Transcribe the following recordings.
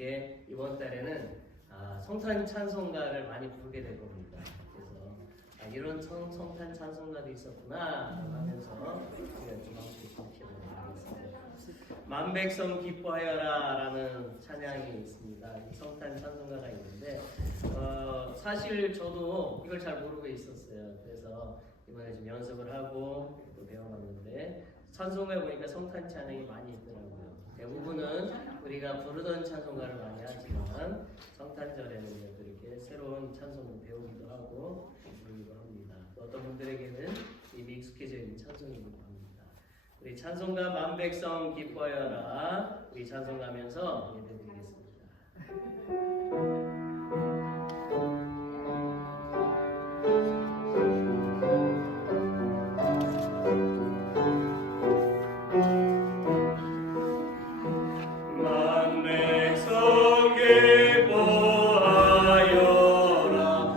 함께 이번 달에는 성탄 찬송가를 많이 부르게 될 겁니다. 그래서 이런 성탄 찬송가도 있었구나 하면서 우리가 좀 하겠습니다. 만백성 기뻐하여라 라는 찬양이 있습니다. 이 성탄 찬송가가 있는데 사실 저도 이걸 잘 모르고 있었어요. 그래서 이번에 좀 연습을 하고 또 배워봤는데 찬송가에 보니까 성탄 찬양이 많이 있더라고요. 대부분은 우리가 부르던 찬송가를 많이 하지만 성탄절에는 또 이렇게 새로운 찬송을 배우기도 하고 부르기도 합니다. 또 어떤 분들에게는 이미 익숙해져 있는 찬송이기도 합니다. 우리 찬송가 만백성 기뻐하여라 우리 찬송가면서 예배드리겠습니다. 영원하다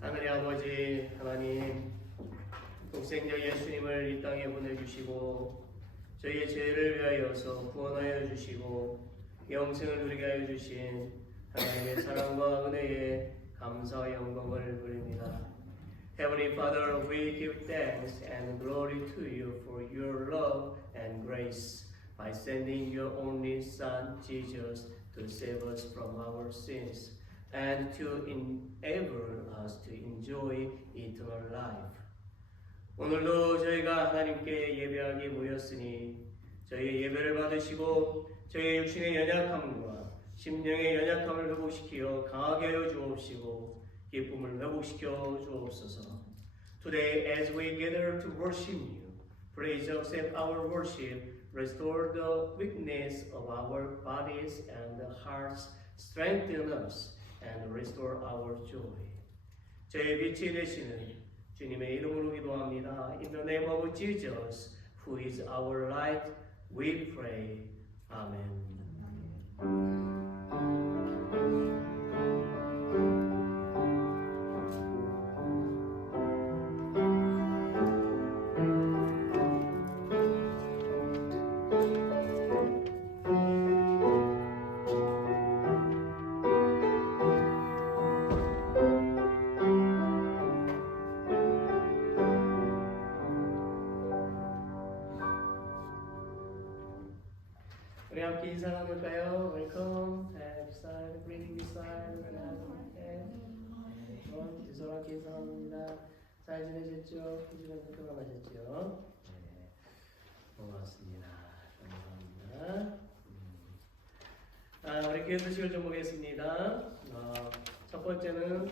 하늘의 아버지 하나님, 독생자 예수님을 이 땅에 보내주시고 저희의 죄를 위하여서 구원하여 주시고 영생을 누리게 하여 주신 하나님의 사랑과 은혜에 감사와 영광을 드립니다. Heavenly Father, we give thanks and glory to you for your love and grace by sending your only Son, Jesus, to save us from our sins and to enable us to enjoy eternal life. 오늘도 저희가 하나님께 예배하기 모였으니 저희의 예배를 받으시고 저희의 육신의 연약함과 심령의 연약함을 회복시키어 강하게 하여 주옵시고 기쁨을 회복시켜 주옵소서. Today as we gather to worship you, please accept our worship, restore the weakness of our bodies and hearts, strengthen us, and restore our joy. 저의 빛이 되시는 주님의 이름으로 기도합니다. In the name of Jesus, who is our light, we pray. Amen. 우리 함께 인사 나눌까요? Welcome, this side, greeting this side, 서로 함께 인사 나눕니다. 잘 지내셨죠? 기준에서 평안하셨죠? 네, 고맙습니다. 감사합니다. 우리 교회 소식을 좀 보겠습니다. 첫 번째는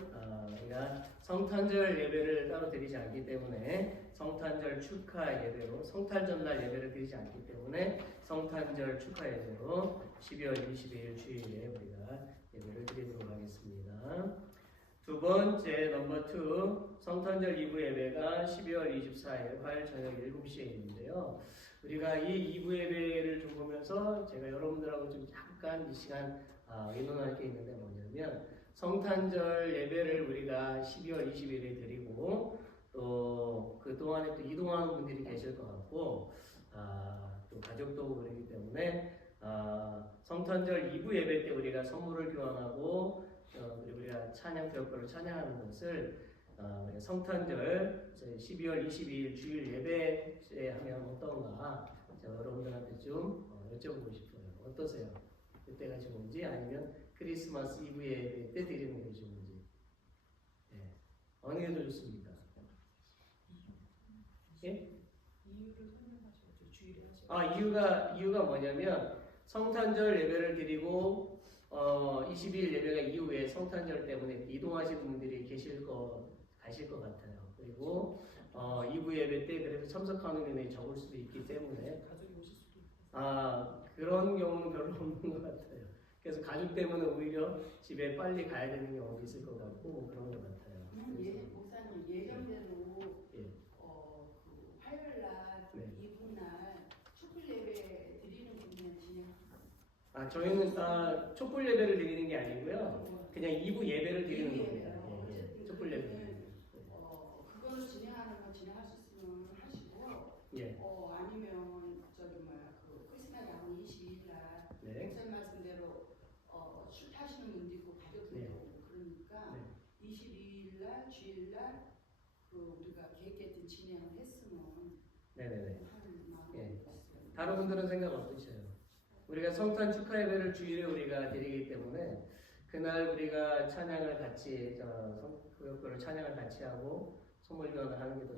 우리가 성탄절 예배를 따로 드리지 않기 때문에 성탄절 축하 예배로 성탄 전날 예배를 드리지 않기 때문에 성탄절 축하 예배로 12월 22일 주일에 우리가 예배를 드리도록 하겠습니다. 두 번째 넘버 2 성탄절 2부 예배가 12월 24일 화요일 저녁 7시에 있는데요. 우리가 이 2부 예배를 좀 보면서 제가 여러분들하고 좀 약간 이 시간 의논할 게 있는데 뭐냐면 성탄절 예배를 우리가 12월 20일에 드리고 또 그동안에 또 이동하는 분들이 계실 것 같고 또 가족도 오고 그러기 때문에 성탄절 2부 예배 때 우리가 선물을 교환하고 그리고 우리가 찬양 교육별로 찬양하는 것을 성탄절 12월 22일 주일 예배에 하면 어떤가 제가 여러분들한테 좀 여쭤보고 싶어요. 어떠세요? 그때가 좋은지 아니면 크리스마스 이브 예배 때 드리는 게 좋은지 어느 게 더 좋습니까? 예? 이유를 설명하셔야죠. 주일에 하셔야죠. 이유가 뭐냐면 성탄절 예배를 드리고 22일 예배가 이후에 성탄절 때문에 이동하시는 분들이 가실 것 같아요. 그리고 2부 예배 때 그래서 참석하는 인원이 적을 수도 있기 때문에 가족이 오실 수도 있고. 그런 경우는 별로 없는 것 같아요. 그래서 가족 때문에 오히려 집에 빨리 가야 되는 경우도 있을 것 같고 그런 것 같아요. 저희는 촛불 예배를 드리는 게 아니고요. 그냥 2부 예배를 드리는 겁니다. 예, 촛불 예배. 그거를 진행하는 건 진행할 수 있으면 하시고, 예. 아니면 저기 뭐야 그 크리스마스 야구 22일 날 네. 목사님 말씀대로 술 타시는 분도 있고 가족들도 네. 있고 그러니까 네. 22일 날 주일 날 그 우리가 계획했던 진행을 했으면 네네네. 하는 마음이 예. 있어요. 다른 분들은 생각 어떠세요? 우리가 성탄 축하 예배를 주일에 우리가 드리기 때문에 그날 우리가 찬양을 같이 구역별로 찬양을 같이 하고 선물 교환을 하는 게 더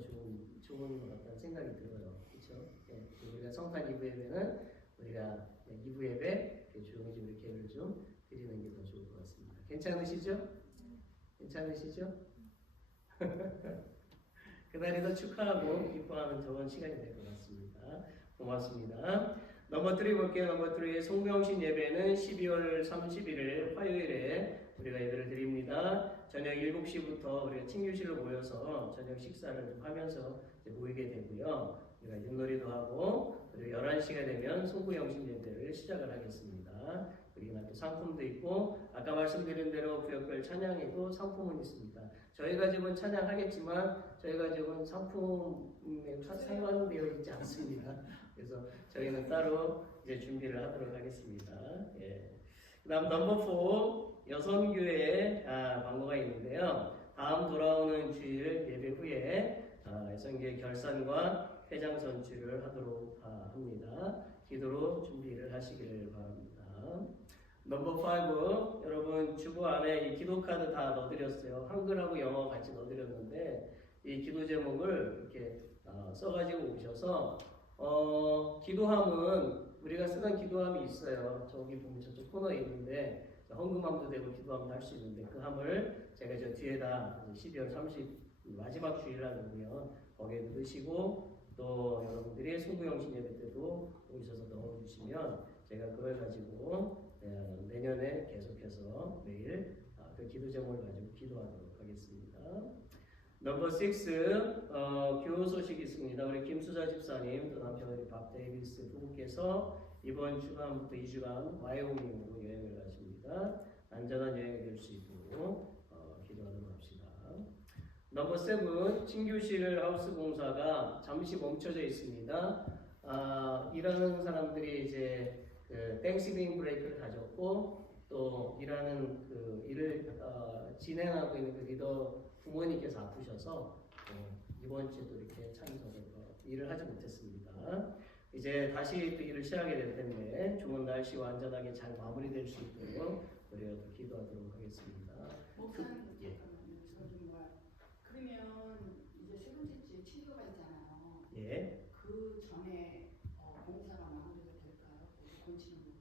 좋은 것 같다는 생각이 들어요. 그렇죠? 예. 우리가 성탄 이브 예배는 우리가 이브 예배 조용히 좀 이렇게 예배를 좀 드리는 게 더 좋을 것 같습니다. 괜찮으시죠? 괜찮으시죠? 그날이 더 축하하고 기뻐하는 좋은 시간이 될 것 같습니다. 고맙습니다. 넘버 3 볼게요. 넘버 3 송명신 예배는 12월 31일 화요일에 우리가 예배를 드립니다. 저녁 7시부터 우리가 친교실로 모여서 저녁 식사를 좀 하면서 모이게 되고요. 우리가 윷놀이도 하고 그리고 11시가 되면 송구영신 예배를 시작을 하겠습니다. 그리고 또 상품도 있고 아까 말씀드린 대로 구역별 찬양에도 상품은 있습니다. 저희가 지금 찬양하겠지만 저희가 지금 상품에 상관되어 있지 않습니다. 그래서 저희는 따로 이제 준비를 하도록 하겠습니다. 예. 그다음 넘버 4 여성교회 광고가 있는데요. 다음 돌아오는 주일 예배 후에 여성교회 결산과 회장 선출을 하도록 합니다. 기도로 준비를 하시기를 바랍니다. 넘버 5 여러분 주보 안에 이 기도 카드 다 넣어드렸어요. 한글하고 영어 같이 넣어드렸는데 이 기도 제목을 이렇게 써가지고 오셔서 기도함은 우리가 쓰던 기도함이 있어요. 저기 보면 저쪽 코너에 있는데 헌금함도 되고 기도함도 할 수 있는데 그 함을 제가 저 뒤에다 12월 30 마지막 주일날 오면 거기에 넣으시고 또 여러분들이 송구영신 예배 때도 오셔서 넣어주시면 제가 그걸 가지고 내년에 계속해서 매일 그 기도 제목을 가지고 기도하도록 하겠습니다. 넘버 6 교우 소식이 있습니다. 우리 김수자 집사님 또 남편 우리 박 데이비스 부부께서 이번 주간부터 2주간 와이오밍으로 여행을 가십니다. 안전한 여행이 될 수 있도록 기도하도록 합시다. 넘버 7 친교실 하우스 공사가 잠시 멈춰져 있습니다. 일하는 사람들이 이제 그 땡스기빙 브레이크를 가졌고 또 일하는 그 일을 진행하고 있는 그 리더 부모님께서 아프셔서 이번 주도 이렇게 참석을 일을 하지 못했습니다. 이제 다시 또 일을 시작하게 될 텐데 좋은 날씨와 안전하게 잘 마무리될 수 있도록 우리가 또 기도하도록 하겠습니다. 목사님 예. 잠깐만요. 그러면 이제 세 번째 주에 친교가 있잖아요. 예. 그 전에 공사가 마무리가 될까요? 고치는 거가?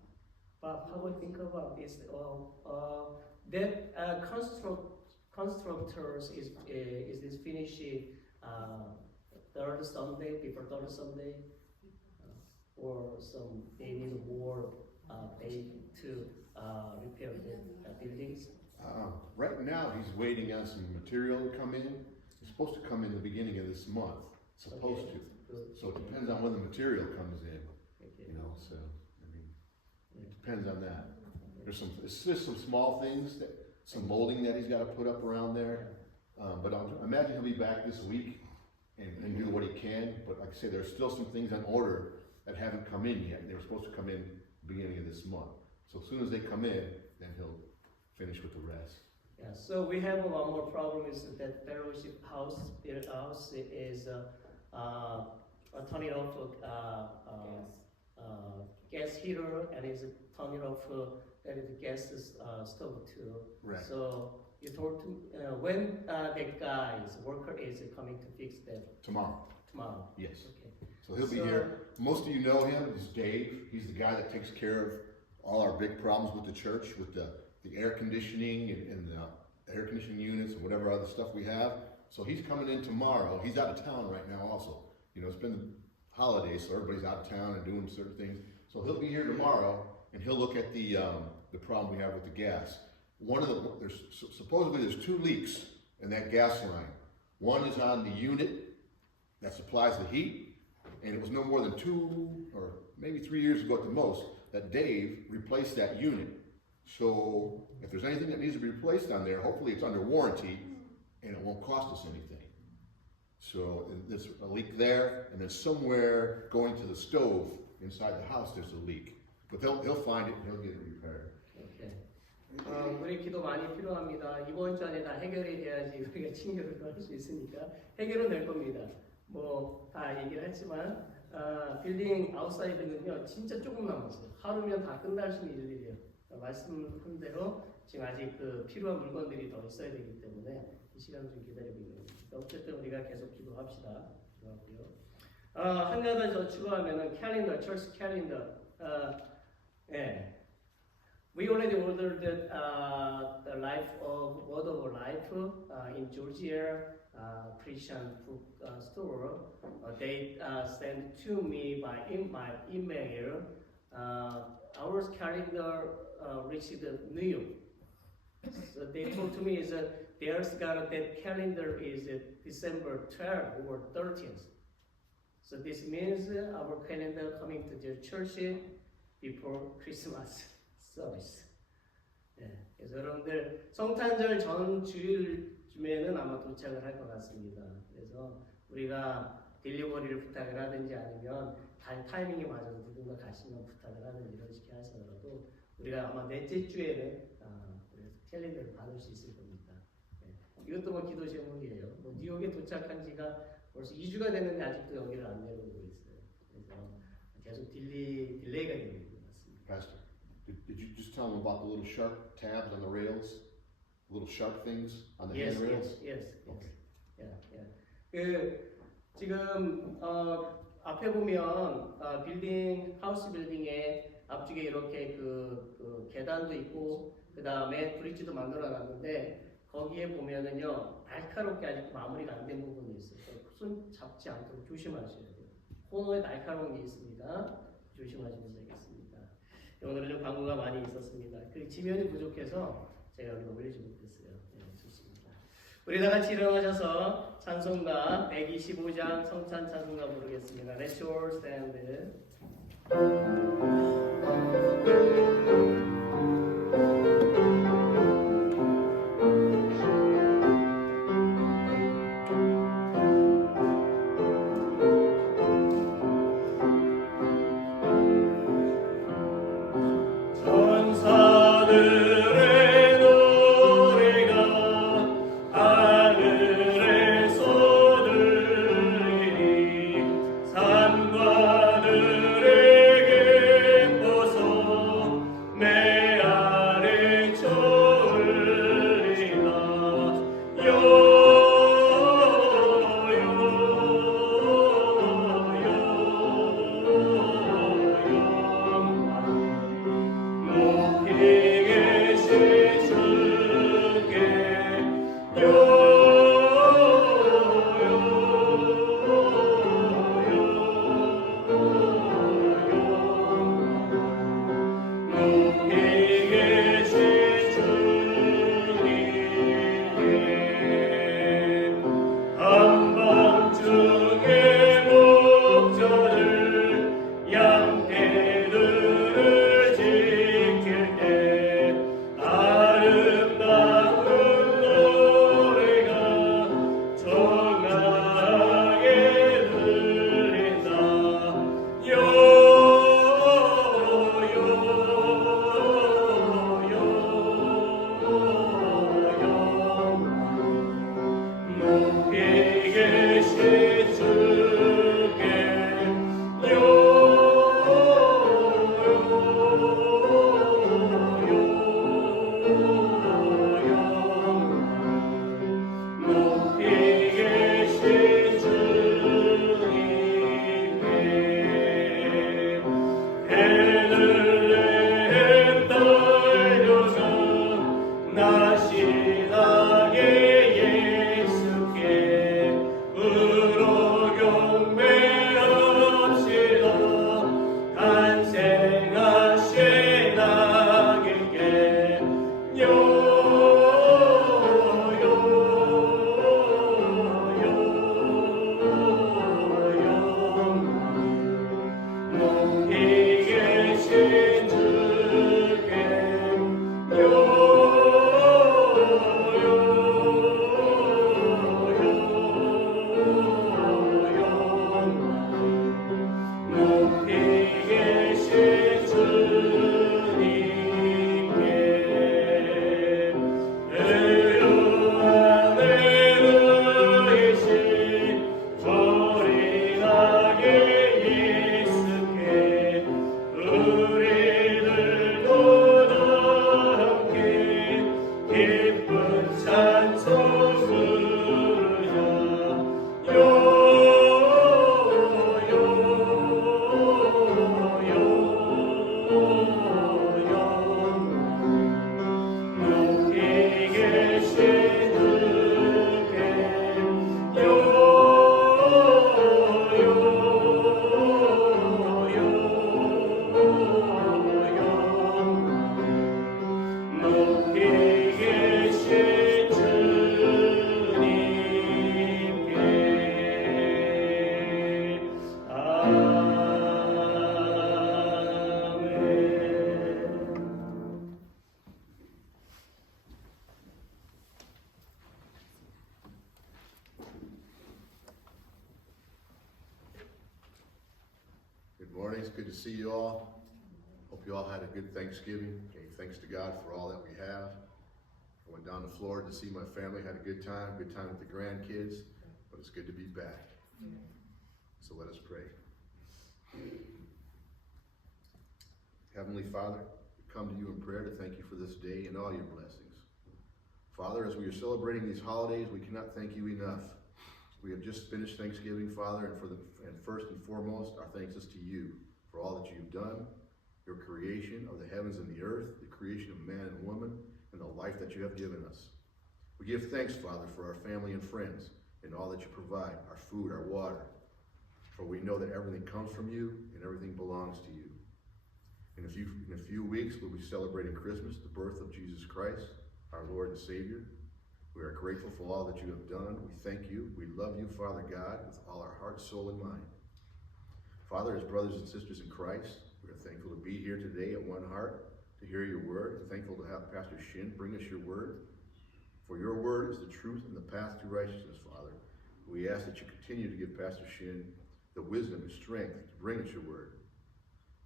But how we think about this? That constructors is this finished third Sunday before third Sunday, or some they need more day to repair the buildings. Right now, he's waiting on some material to come in. It's supposed to come in the beginning of this month. Supposed to. So it depends on when the material comes in. Okay. You know, so I mean, it depends on that. It's just some small things some molding that he's got to put up around there. But I imagine he'll be back this week and do what he can. But like I say, there's still some things on order that haven't come in yet. They were supposed to come in beginning of this month. So as soon as they come in, then he'll finish with the rest. Yeah, so we have one more problem is that fellowship house is turning off gas heater and is turning off that is gas stove too. Right. So you told to when that guy's worker is coming to fix that Tomorrow. tomorrow. Yes. Okay. So he'll be here. Most of you know him. He's Dave. He's the guy that takes care of all our big problems with the church, with the air conditioning and the air conditioning units and whatever other stuff we have. So he's coming in tomorrow. He's out of town right now also. You know, it's been holidays, so everybody's out of town and doing certain things. So he'll be here tomorrow and he'll look at the problem we have with the gas. Supposedly there's 2 leaks in that gas line. One is on the unit that supplies the heat, and it was no more than 2 or maybe 3 years ago at the most that Dave replaced that unit. So if there's anything that needs to be replaced on there, hopefully it's under warranty and it won't cost us anything. So there's a leak there, and then somewhere going to the stove inside the house there's a leak. But he'll find it and he'll get it repaired. 오케이. 우리 기도 많이 필요합니다. 이번 주 안에 다 해결이 돼야지 우리가 친교를 할 수 있으니까 해결은 될 겁니다. 뭐 다 얘기를 했지만 빌딩 아웃사이드는요 진짜 조금 남았어요. 하루면 다 끝날 수 있는 일이에요. 말씀한 대로 지금 아직 그 필요한 물건들이 더 있어야 되기 때문에 이 시간 좀 기다리고 있는 겁니다. 어쨌든 우리가 계속 기도합시다. 기도하고요. 한 가지 더 추가하면은 캘린더, 철스 캘린더. 예. We already ordered the life of Word of Life in Georgia Christian book store. They sent to me by my email. Our calendar reached New York. So they told to me is there's got that calendar is December 12th or 13th. So this means our calendar coming to the church before Christmas service. 네, 그래서 여러분들 성탄절 전 주일쯤에는 아마 도착을 할 것 같습니다. 그래서 우리가 딜리버리를 부탁을 하든지 아니면 타이밍이 맞아서 누군가 가시면 부탁을 하든지 이런 식으로 하시더라도 우리가 아마 넷째 주에는 캘린더를 받을 수 있을 겁니다. 네, 이것도 뭐 기도 제목이에요. 뭐 뉴욕에 도착한 지가 벌써 2주가 됐는데 아직도 여기를 안 내려오고 있어요. 그래서 계속 딜레이가 되고 있는 것 같습니다. Pastor, did you just tell them about the little sharp tabs on the rails? Little sharp things on the handrails? Yes. Okay. 그 지금 앞에 보면 빌딩 하우스 빌딩에 앞쪽에 이렇게 그 계단도 있고 그 다음에 브릿지도 만들어놨는데 거기에 보면은요 날카롭게 아직 마무리가 안 된 부분이 있어요. 손 잡지 않도록 조심하셔야 돼요. 코너에 날카로운 게 있습니다. 조심하시면 되겠습니다. 오늘은 좀 광고가 많이 있었습니다. 그 지면이 부족해서 제가 여기 올리지 못했어요. 네, 좋습니다. 우리 다 같이 일어나셔서 찬송가 125장 성찬 찬송가 부르겠습니다. Let's all stand. 천사들의 노래가 하늘에서 들리니 산과들에게 뻗어 morning. It's good to see you all. Hope you all had a good Thanksgiving. Gave thanks to God for all that we have. I went down to Florida to see my family, had a good time with the grandkids, but it's good to be back. So let us pray. Heavenly Father, we come to you in prayer to thank you for this day and all your blessings. Father, as we are celebrating these holidays, we cannot thank you enough. We have just finished Thanksgiving, Father, and first and foremost, our thanks is to you for all that you've done, your creation of the heavens and the earth, the creation of man and woman, and the life that you have given us. We give thanks, Father, for our family and friends and all that you provide, our food, our water, for we know that everything comes from you and everything belongs to you. In a few weeks, we'll be celebrating Christmas, the birth of Jesus Christ, our Lord and Savior. We are grateful for all that you have done. We thank you. We love you, Father God, with all our heart, soul, and mind. Father, as brothers and sisters in Christ, we are thankful to be here today at One Heart to hear your word. We're thankful to have Pastor Shin bring us your word. For your word is the truth and the path to righteousness, Father. We ask that you continue to give Pastor Shin the wisdom and strength to bring us your word.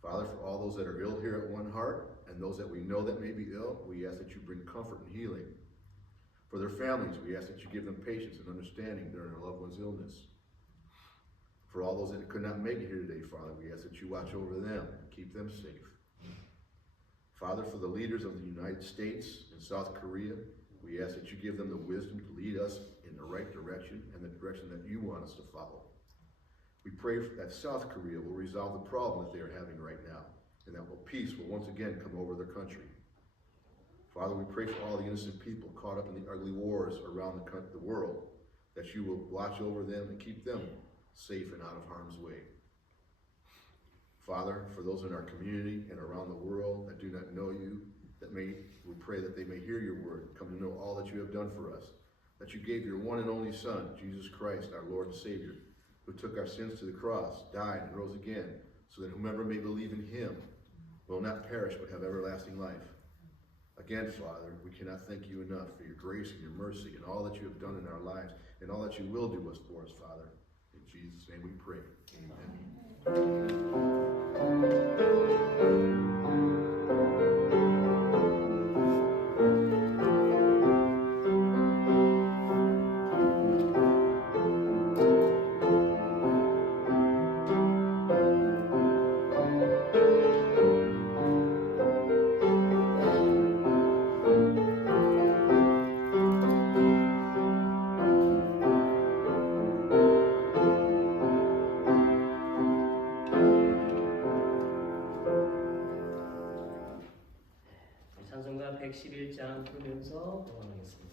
Father, for all those that are ill here at One Heart and those that we know that may be ill, we ask that you bring comfort and healing. For their families, we ask that you give them patience and understanding during their loved one's illness. For all those that could not make it here today, Father, we ask that you watch over them and keep them safe. Father, for the leaders of the United States and South Korea, we ask that you give them the wisdom to lead us in the right direction and the direction that you want us to follow. We pray that South Korea will resolve the problem that they are having right now, and that peace will once again come over their country. Father, we pray for all the innocent people caught up in the ugly wars around the world, that you will watch over them and keep them safe and out of harm's way. Father, for those in our community and around the world that do not know you, we pray that they may hear your word, come to know all that you have done for us, that you gave your one and only Son, Jesus Christ, our Lord and Savior, who took our sins to the cross, died, and rose again, so that whomever may believe in him will not perish but have everlasting life. Again, Father, we cannot thank you enough for your grace and your mercy and all that you have done in our lives and all that you will do for us, Father. In Jesus' name we pray. Amen. 찬송가 111장 부르면서 고만하겠습니다.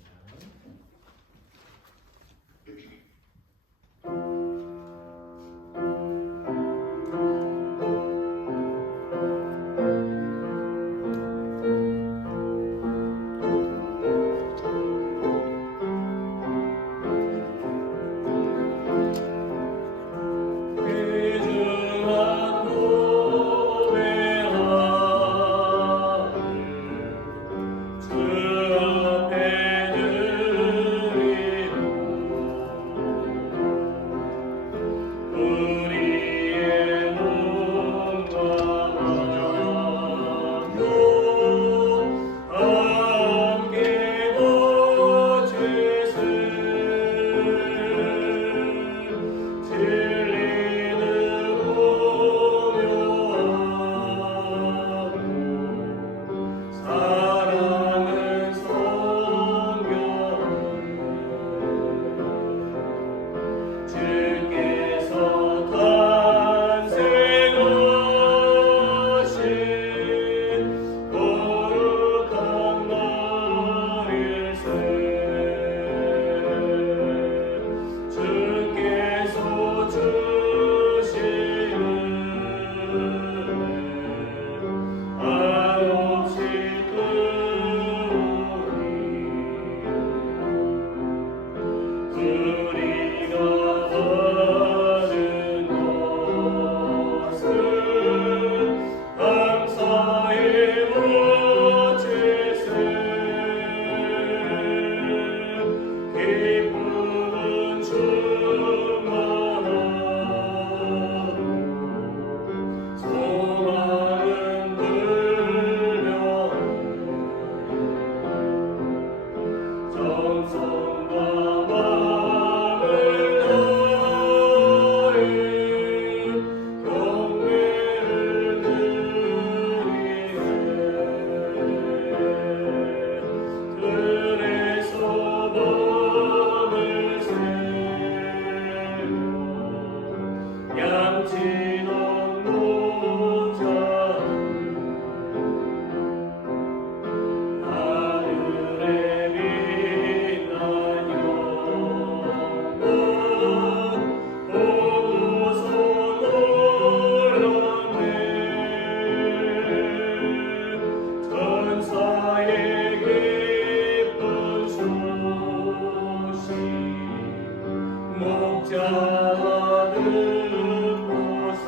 목자 듣고서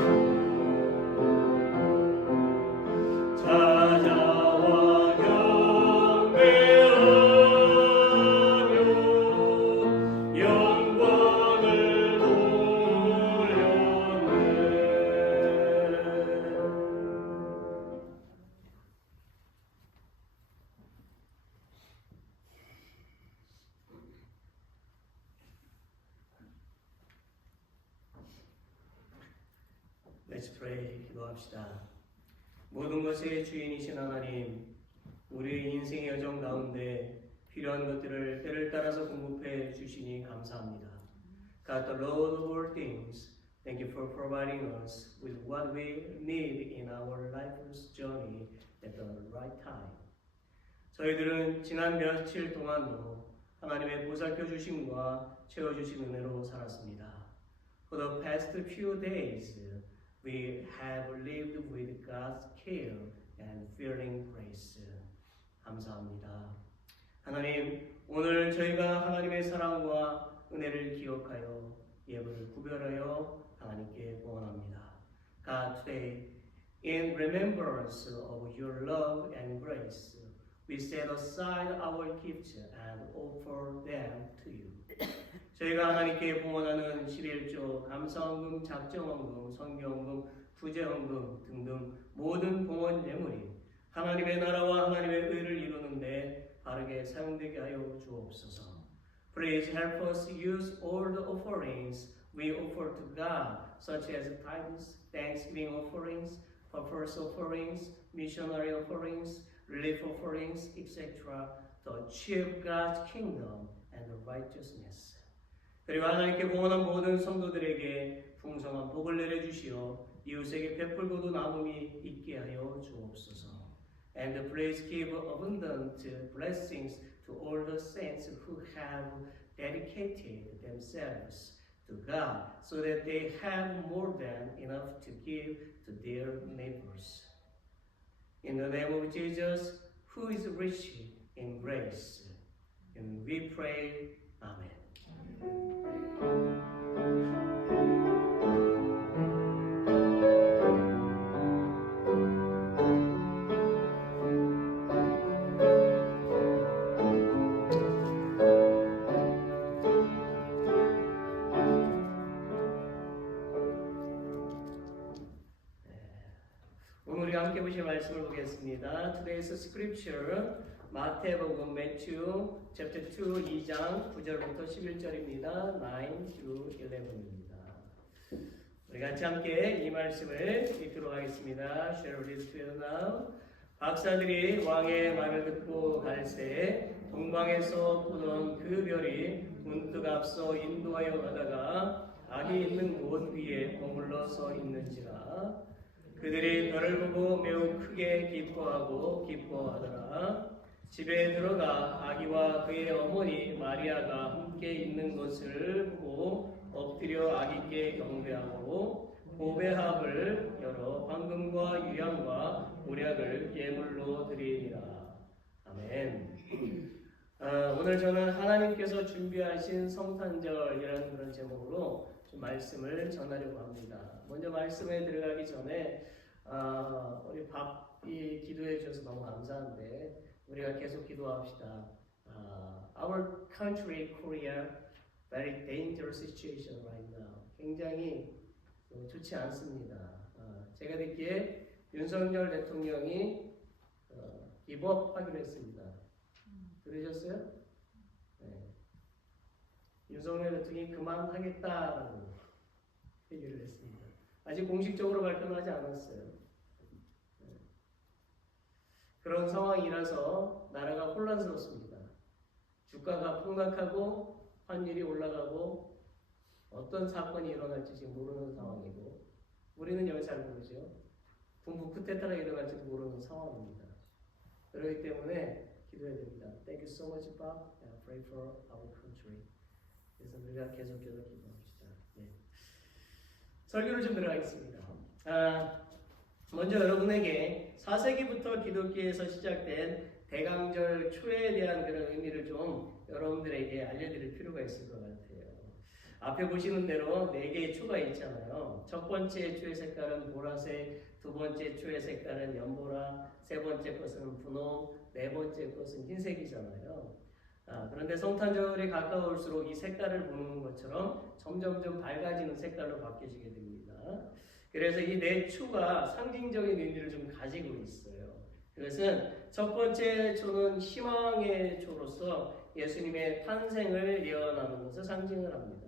찾아와 경배하며 영광을 돌렸네. Let's pray. 기도합시다. 모든 것의 주인이신 하나님, 우리의 인생의 여정 가운데 필요한 것들을 때를 따라서 공급해 주시니 감사합니다. God, the Lord of all things, thank you for providing us with what we need in our life's journey at the right time. 저희들은 지난 며칠 동안도 하나님의 보살펴 주심과 채워 주신 은혜로 살았습니다. For the past few days, we have lived with God's care and feeling grace. 감사합니다. 하나님, 오늘 저희가 하나님의 사랑과 은혜를 기억하여 예물을 구별하여 하나님께 원합니다. God, today, in remembrance of your love and grace, we set aside our gifts and offer them to you. 저희가 하나님께 봉헌하는 11조, 감사헌금, 작정헌금, 성경헌금, 부재헌금 등등 모든 봉헌 예물이 하나님의 나라와 하나님의 의를 이루는데 바르게 사용되게 하여 주옵소서. Please help us use all the offerings we offer to God, such as tithes, thanksgiving offerings, purpose offerings, missionary offerings, relief offerings, etc., to achieve God's kingdom and righteousness. 그리고 하나님께 봉헌한 모든 성도들에게 풍성한 복을 내려주시어 이웃에게 베풀고도 남음이 있게 하여 주옵소서. And please give abundant blessings to all the saints who have dedicated themselves to God, so that they have more than enough to give to their neighbors. In the name of Jesus, who is rich in grace, and we pray, Amen. 오늘 우리가 함께 보실 말씀을 보겠습니다. Today's scripture, 마태복음 Matthew chapter 2, 2장 9절부터 11절입니다. 9 through 11입니다. 우리 같이 함께 이 말씀을 읽도록 하겠습니다. Shall we read together now? 박사들이 왕의 말을 듣고 갈새 동방에서 보던 그 별이 문득 앞서 인도하여 가다가 악이 있는 곳 위에 머물러 서 있는지라. 그들이 별을 보고 매우 크게 기뻐하더라. 집에 들어가 아기와 그의 어머니 마리아가 함께 있는 것을 보고 엎드려 아기께 경배하고 보배합을 열어 황금과 유향과 모략을 예물로 드리니라. 아멘. 오늘 저는 하나님께서 준비하신 성탄절이라는 그런 제목으로 좀 말씀을 전하려고 합니다. 먼저 말씀에 들어가기 전에 우리 밥이 기도해 주셔서 너무 감사한데 우리가 계속 기도합시다. Our country, Korea, very dangerous situation right now. 굉장히 좋지 않습니다. 제가 듣기에 윤석열 대통령이 기법하기로 했습니다. 들으셨어요? 네. 윤석열 대통령이 그만하겠다라고 얘기를 했습니다. 아직 공식적으로 발표는 하지 않았어요. 네. 그런 상황이라서 나라가 혼란스럽습니다. 주가가 폭락하고 환율이 올라가고 어떤 사건이 일어날지 지금 모르는 상황이고 우리는 여기 잘 모르죠. 군부 쿠데타가 일어날지도 모르는 상황입니다. 그렇기 때문에 기도해야 됩니다. Thank you so much, Bob. And pray for our country. 그래서 우리가 계속해서 기도합시다. 네. 설교를 좀 들어가겠습니다. 먼저 여러분에게 4세기부터 기독교에서 시작된 대강절 초에 대한 그런 의미를 좀 여러분들에게 알려드릴 필요가 있을 것 같아요. 앞에 보시는 대로 4개의 초가 있잖아요. 첫 번째 초의 색깔은 보라색, 두 번째 초의 색깔은 연보라, 세 번째 것은 분홍, 네 번째 것은 흰색이잖아요. 그런데 성탄절이 가까울수록 이 색깔을 보는 것처럼 점점점 밝아지는 색깔로 바뀌어지게 됩니다. 그래서 이 4초가 상징적인 의미를 좀 가지고 있어요. 그것은 첫 번째 초는 희망의 초로서 예수님의 탄생을 예언하는 것을 상징을 합니다.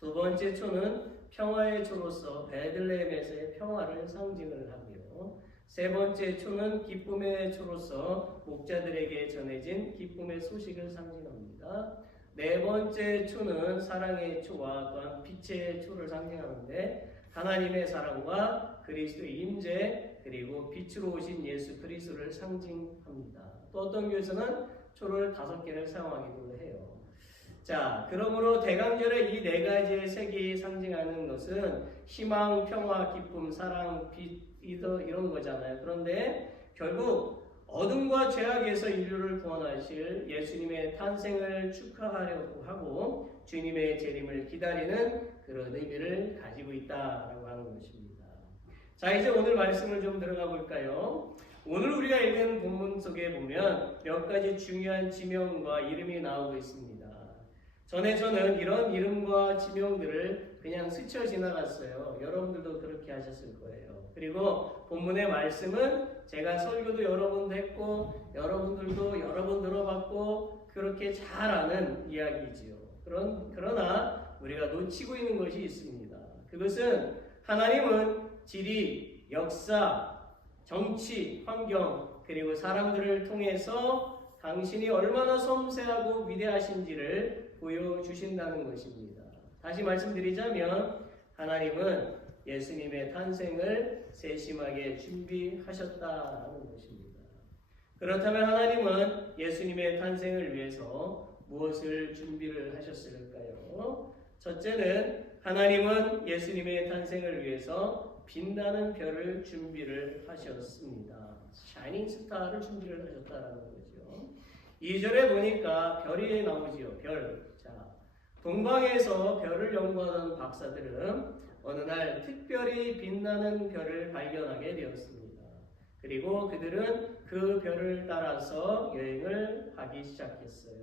두 번째 초는 평화의 초로서 베들레헴에서의 평화를 상징을 하고요. 세 번째 초는 기쁨의 초로서 목자들에게 전해진 기쁨의 소식을 상징합니다. 네 번째 초는 사랑의 초와 또한 빛의 초를 상징하는데 하나님의 사랑과 그리스도의 임재 그리고 빛으로 오신 예수 그리스도를 상징합니다. 또 어떤 교회에서는 초를 5개를 사용하기도 해요. 자, 그러므로 대강절의 이 4가지의 색이 상징하는 것은 희망, 평화, 기쁨, 사랑, 빛 이런 거잖아요. 그런데 결국 어둠과 죄악에서 인류를 구원하실 예수님의 탄생을 축하하려고 하고 주님의 재림을 기다리는 그런 의미를 가지고 있다라고 하는 것입니다. 자, 이제 오늘 말씀을 좀 들어가 볼까요? 오늘 우리가 읽은 본문 속에 보면 몇 가지 중요한 지명과 이름이 나오고 있습니다. 전에 저는 이런 이름과 지명들을 그냥 스쳐 지나갔어요. 여러분들도 그렇게 하셨을 거예요. 그리고 본문의 말씀은 제가 설교도 여러 번 했고 여러분들도 여러 번 들어봤고 그렇게 잘 아는 이야기지요. 그러나 우리가 놓치고 있는 것이 있습니다. 그것은 하나님은 지리, 역사, 정치, 환경 그리고 사람들을 통해서 당신이 얼마나 섬세하고 위대하신지를 보여주신다는 것입니다. 다시 말씀드리자면 하나님은 예수님의 탄생을 세심하게 준비하셨다는 것입니다. 그렇다면 하나님은 예수님의 탄생을 위해서 무엇을 준비를 하셨을까요? 첫째는 하나님은 예수님의 탄생을 위해서 빛나는 별을 준비를 하셨습니다. 샤이닝 스타를 준비를 하셨다는 거죠. 2절에 보니까 별이 나오지요. 별. 자, 동방에서 별을 연구하던 박사들은 어느 날 특별히 빛나는 별을 발견하게 되었습니다. 그리고 그들은 그 별을 따라서 여행을 하기 시작했어요.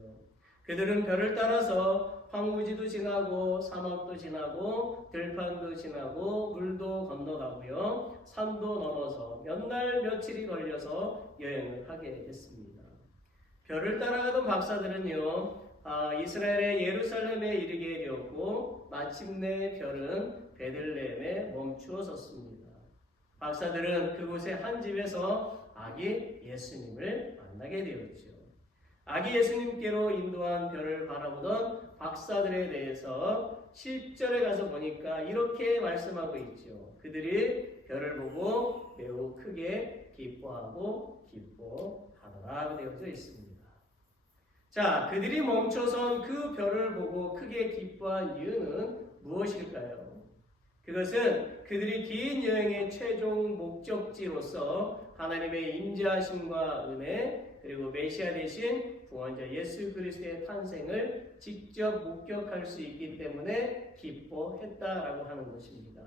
그들은 별을 따라서 황무지도 지나고 사막도 지나고 들판도 지나고 물도 건너가고요. 산도 넘어서 몇 날 며칠이 걸려서 여행을 하게 됐습니다. 별을 따라가던 박사들은요. 이스라엘의 예루살렘에 이르게 되었고 마침내 별은 베들레헴에 멈추어 섰습니다. 박사들은 그곳의 한 집에서 아기 예수님을 만나게 되었죠. 아기 예수님께로 인도한 별을 바라보던 박사들에 대해서 10절에 가서 보니까 이렇게 말씀하고 있죠. 그들이 별을 보고 매우 크게 기뻐하고 기뻐하더라 되어져 있습니다. 자, 그들이 멈춰선 그 별을 보고 크게 기뻐한 이유는 무엇일까요? 그것은 그들이 긴 여행의 최종 목적지로서 하나님의 임재하심과 은혜 그리고 메시아 대신 구원자 예수 그리스도의 탄생을 직접 목격할 수 있기 때문에 기뻐했다라고 하는 것입니다.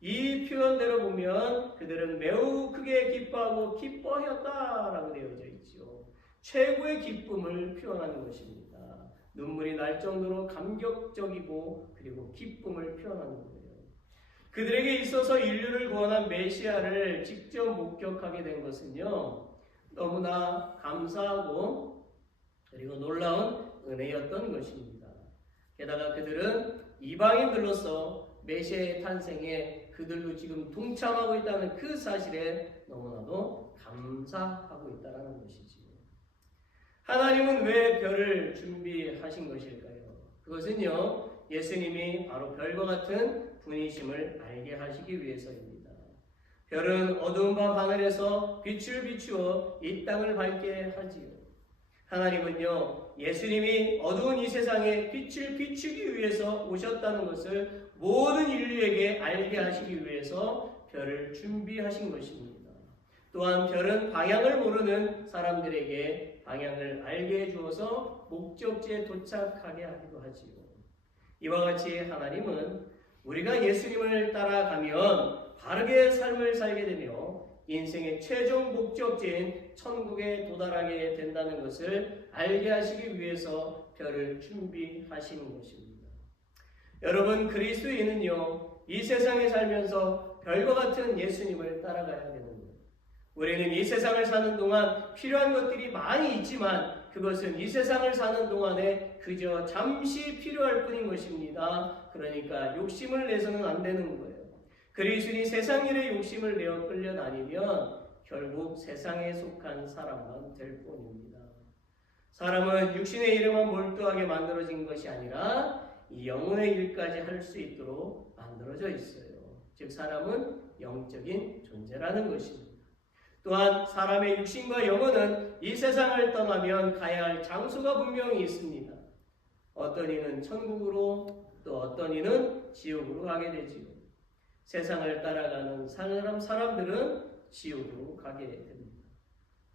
이 표현대로 보면 그들은 매우 크게 기뻐하고 기뻐하였다라고 되어져 있죠. 최고의 기쁨을 표현하는 것입니다. 눈물이 날 정도로 감격적이고 그리고 기쁨을 표현하는 거예요. 그들에게 있어서 인류를 구원한 메시아를 직접 목격하게 된 것은요. 너무나 감사하고 그리고 놀라운 은혜였던 것입니다. 게다가 그들은 이방인들로서 메시아의 탄생에 그들도 지금 동참하고 있다는 그 사실에 너무나도 감사하고 있다는 것이지요. 하나님은 왜 별을 준비하신 것일까요? 그것은요, 예수님이 바로 별과 같은 분이심을 알게 하시기 위해서입니다. 별은 어두운 밤 하늘에서 빛을 비추어 이 땅을 밝게 하지요. 하나님은요, 예수님이 어두운 이 세상에 빛을 비추기 위해서 오셨다는 것을 모든 인류에게 알게 하시기 위해서 별을 준비하신 것입니다. 또한 별은 방향을 모르는 사람들에게 방향을 알게 해주어서 목적지에 도착하게 하기도 하지요. 이와 같이 하나님은 우리가 예수님을 따라가면 바르게 삶을 살게 되며 인생의 최종 목적지인 천국에 도달하게 된다는 것을 알게 하시기 위해서 별을 준비하신 것입니다. 여러분, 그리스도인은요, 이 세상에 살면서 별과 같은 예수님을 따라가야 되는 거예요. 우리는 이 세상을 사는 동안 필요한 것들이 많이 있지만 그것은 이 세상을 사는 동안에 그저 잠시 필요할 뿐인 것입니다. 그러니까 욕심을 내서는 안 되는 거예요. 그리스도인이 세상 일에 욕심을 내어 끌려다니면 결국 세상에 속한 사람만 될 뿐입니다. 사람은 육신의 일에만 몰두하게 만들어진 것이 아니라 이 영혼의 일까지 할 수 있도록 만들어져 있어요. 즉 사람은 영적인 존재라는 것입니다. 또한 사람의 육신과 영혼은 이 세상을 떠나면 가야 할 장소가 분명히 있습니다. 어떤 이는 천국으로 또 어떤 이는 지옥으로 가게 되지요. 세상을 따라가는 사람들은 지옥으로 가게 됩니다.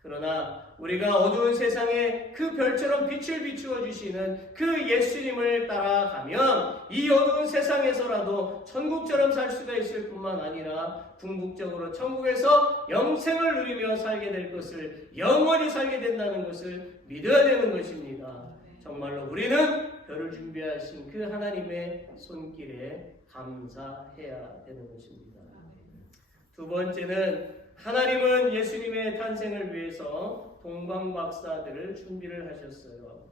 그러나 우리가 어두운 세상에 그 별처럼 빛을 비추어 주시는 그 예수님을 따라가면 이 어두운 세상에서라도 천국처럼 살 수가 있을 뿐만 아니라 궁극적으로 천국에서 영생을 누리며 살게 될 것을, 영원히 살게 된다는 것을 믿어야 되는 것입니다. 정말로 우리는 별을 준비하신 그 하나님의 손길에 감사해야 되는 것입니다. 두 번째는 하나님은 예수님의 탄생을 위해서 동방박사들을 준비를 하셨어요.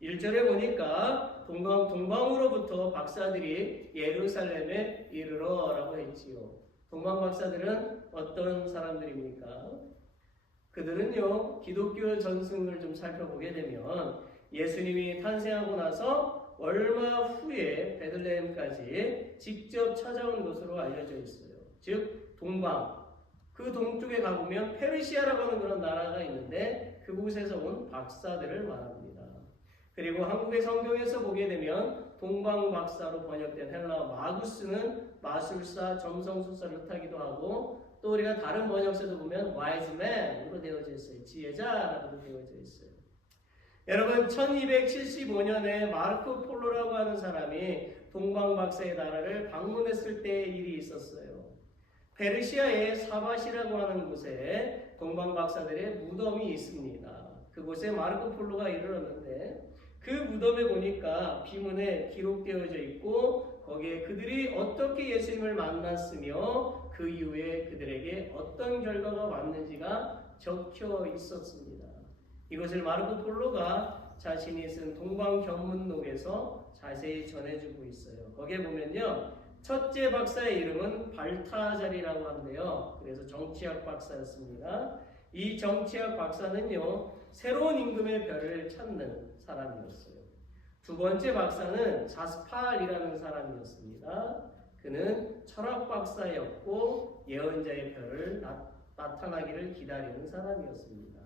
1절에 보니까 동방으로부터 박사들이 예루살렘에 이르러 라고 했지요. 동방박사들은 어떤 사람들입니까? 그들은요, 기독교 전승을 좀 살펴보게 되면 예수님이 탄생하고 나서 얼마 후에 베들레헴까지 직접 찾아온 것으로 알려져 있어요. 즉 동방, 그 동쪽에 가보면 페르시아라고 하는 그런 나라가 있는데 그곳에서 온 박사들을 말합니다. 그리고 한국의 성경에서 보게 되면 동방박사로 번역된 헬라어 마구스는 마술사, 점성술사를 뜻하기도 하고, 또 우리가 다른 번역서도 보면 wise man으로 되어져 있어요. 지혜자라고 되어져 있어요. 여러분, 1275년에 마르코 폴로라고 하는 사람이 동방박사의 나라를 방문했을 때의 일이 있었어요. 페르시아의 사바시라고 하는 곳에 동방박사들의 무덤이 있습니다. 그곳에 마르코 폴로가 이르렀는데 그 무덤에 보니까 비문에 기록되어져 있고 거기에 그들이 어떻게 예수님을 만났으며 그 이후에 그들에게 어떤 결과가 왔는지가 적혀 있었습니다. 이것을 마르코 폴로가 자신이 쓴 동방견문록에서 자세히 전해주고 있어요. 거기에 보면요, 첫째 박사의 이름은 발타잘이라고 하는데요. 그래서 정치학 박사였습니다. 이 정치학 박사는요, 새로운 임금의 별을 찾는 사람이었어요. 두 번째 박사는 자스팔이라는 사람이었습니다. 그는 철학 박사였고 예언자의 별을 나타나기를 기다리는 사람이었습니다.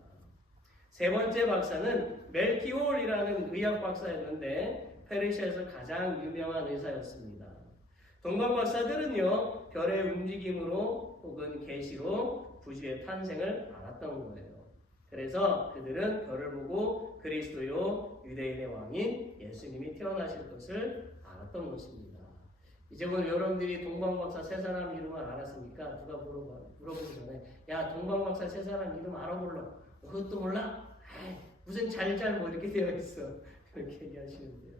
세 번째 박사는 멜키올이라는 의학 박사였는데 페르시아에서 가장 유명한 의사였습니다. 동방박사들은요, 별의 움직임으로 혹은 계시로 구주의 탄생을 알았던 거예요. 그래서 그들은 별을 보고 그리스도요 유대인의 왕인 예수님이 태어나실 것을 알았던 것입니다. 이제 오늘 여러분들이 동방박사 세 사람 이름을 알았으니까 누가 물어보기 전에 야, 동방박사 세 사람 이름 알아볼라. 그것도 몰라? 아이, 무슨 잘 뭐 이렇게 되어 있어. 그렇게 얘기하시면 돼요.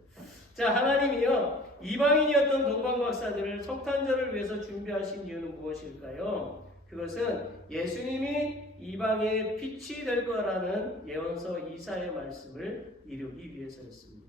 자, 하나님이요 이방인이었던 동방박사들을 성탄절을 위해서 준비하신 이유는 무엇일까요? 그것은 예수님이 이방의 빛이 될 거라는 예언서 이사야의 말씀을 이루기 위해서였습니다.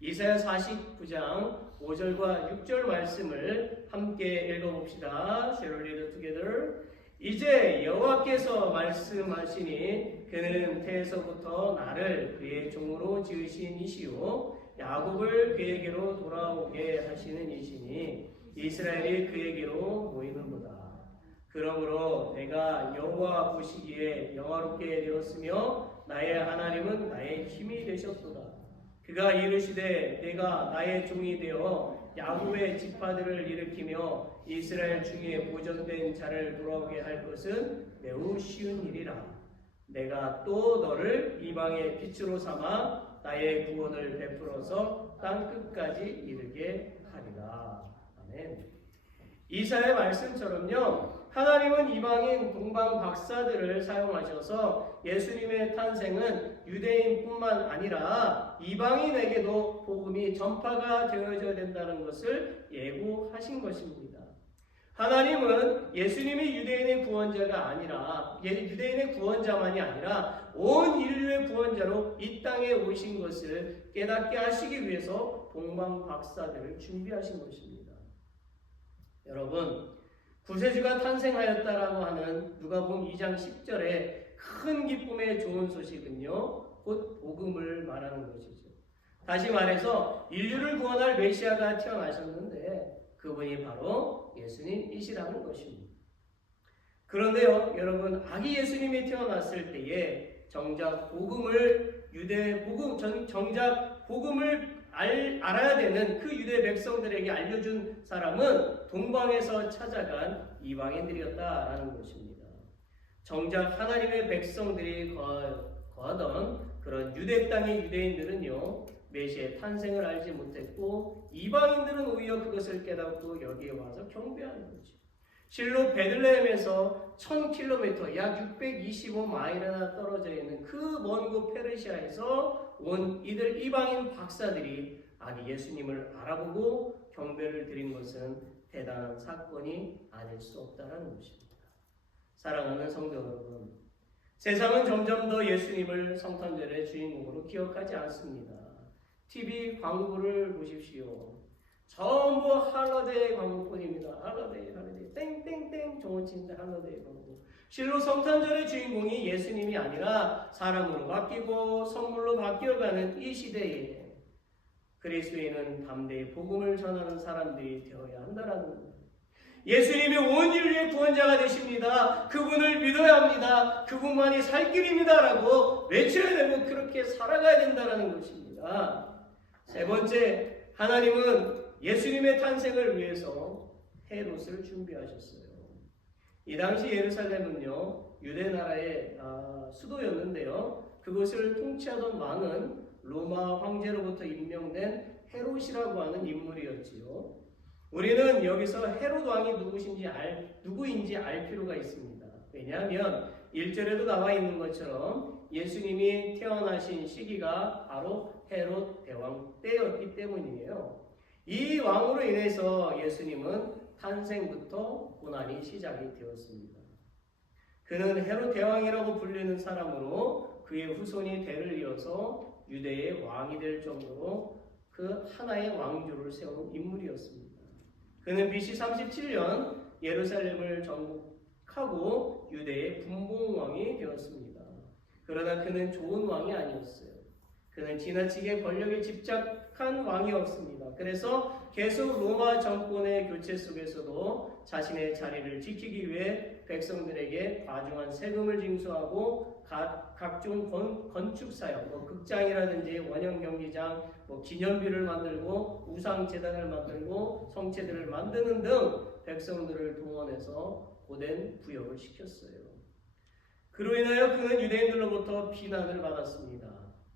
이사야 49장 5절과 6절 말씀을 함께 읽어봅시다. Shall we read together? 이제 여호와께서 말씀하시니 그는 태에서부터 나를 그의 종으로 지으신 이시요 야곱을 그에게로 돌아오게 하시는 이시니 이스라엘이 그에게로 모이는도다. 그러므로 내가 여호와 보시기에 영화롭게 되었으며 나의 하나님은 나의 힘이 되셨도다. 그가 이르시되 내가 나의 종이 되어 야곱의 지파들을 일으키며 이스라엘 중에 보존된 자를 돌아오게 할 것은 매우 쉬운 일이라. 내가 또 너를 이방의 빛으로 삼아 나의 구원을 베풀어서 땅 끝까지 이르게 하리라. 아멘. 이사야의 말씀처럼요, 하나님은 이방인 동방 박사들을 사용하셔서 예수님의 탄생은 유대인뿐만 아니라 이방인에게도 복음이 전파가 되어져야 된다는 것을 예고하신 것입니다. 하나님은 예수님이 유대인의 구원자가 아니라 유대인의 구원자만이 아니라 온 인류의 구원자로 이 땅에 오신 것을 깨닫게 하시기 위해서 동방 박사들을 준비하신 것입니다. 여러분, 구세주가 탄생하였다라고 하는 누가복음 2장 10절의 큰 기쁨의 좋은 소식은요, 곧 복음을 말하는 것이죠. 다시 말해서 인류를 구원할 메시아가 태어나셨는데 그분이 바로 예수님이시라는 것입니다. 그런데요, 여러분, 아기 예수님이 태어났을 때에 정작 복음을 알아야 되는 그 유대 백성들에게 알려준 사람은 동방에서 찾아간 이방인들이었다라는 것입니다. 정작 하나님의 백성들이 거하던 그런 유대 땅의 유대인들은요, 메시아의 탄생을 알지 못했고 이방인들은 오히려 그것을 깨닫고 여기에 와서 경배하는 거죠. 실로 베들레헴에서 1000km, 약 625마일이나 떨어져 있는 그 먼 곳 페르시아에서 온 이들 이방인 박사들이 아기 예수님을 알아보고 경배를 드린 것은 대단한 사건이 아닐 수 없다는 것입니다. 사랑하는 성도 여러분, 세상은 점점 더 예수님을 성탄절의 주인공으로 기억하지 않습니다. TV 광고를 보십시오. 전부 할러데이 광고뿐입니다. 할러데이, 땡땡땡 종원치는데 할러데이 광고. 실로 성탄절의 주인공이 예수님이 아니라 사람으로 바뀌고 선물로 바뀌어가는 이 시대에 그리스도인은 담대히 복음을 전하는 사람들이 되어야 한다라는 겁니다. 예수님이 온 인류의 구원자가 되십니다. 그분을 믿어야 합니다. 그분만이 살 길입니다라고 외쳐야 되고 그렇게 살아가야 된다라는 것입니다. 세 번째, 하나님은 예수님의 탄생을 위해서 헤롯을 준비하셨어요. 이 당시 예루살렘은요, 유대 나라의 수도였는데요, 그것을 통치하던 왕은 로마 황제로부터 임명된 헤롯이라고 하는 인물이었지요. 우리는 여기서 헤롯 왕이 누구인지 알 필요가 있습니다. 왜냐하면 1절에도 나와 있는 것처럼 예수님이 태어나신 시기가 바로 헤롯 대왕 때였기 때문이에요. 이 왕으로 인해서 예수님은 탄생부터 고난이 시작이 되었습니다. 그는 헤롯 대왕이라고 불리는 사람으로 그의 후손이 대를 이어서 유대의 왕이 될 정도로 그 하나의 왕조를 세운 인물이었습니다. 그는 BC 37년 예루살렘을 정복하고 유대의 분봉왕이 되었습니다. 그러나 그는 좋은 왕이 아니었어요. 그는 지나치게 권력에 집착한 왕이었습니다. 그래서 계속 로마 정권의 교체 속에서도 자신의 자리를 지키기 위해 백성들에게 과중한 세금을 징수하고 각종 건축 사역, 극장이라든지 원형 경기장, 기념비를 만들고 우상 제단을 만들고 성체들을 만드는 등 백성들을 동원해서 고된 부역을 시켰어요. 그로 인하여 그는 유대인들로부터 비난을 받았습니다.